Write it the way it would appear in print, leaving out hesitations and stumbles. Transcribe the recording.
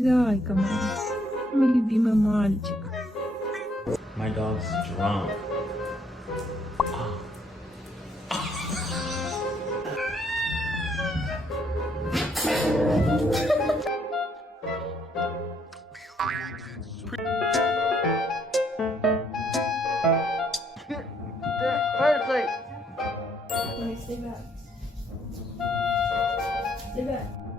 Зайка моя, мой любимый мальчик. My dog's drunk. Stay back. Stay back.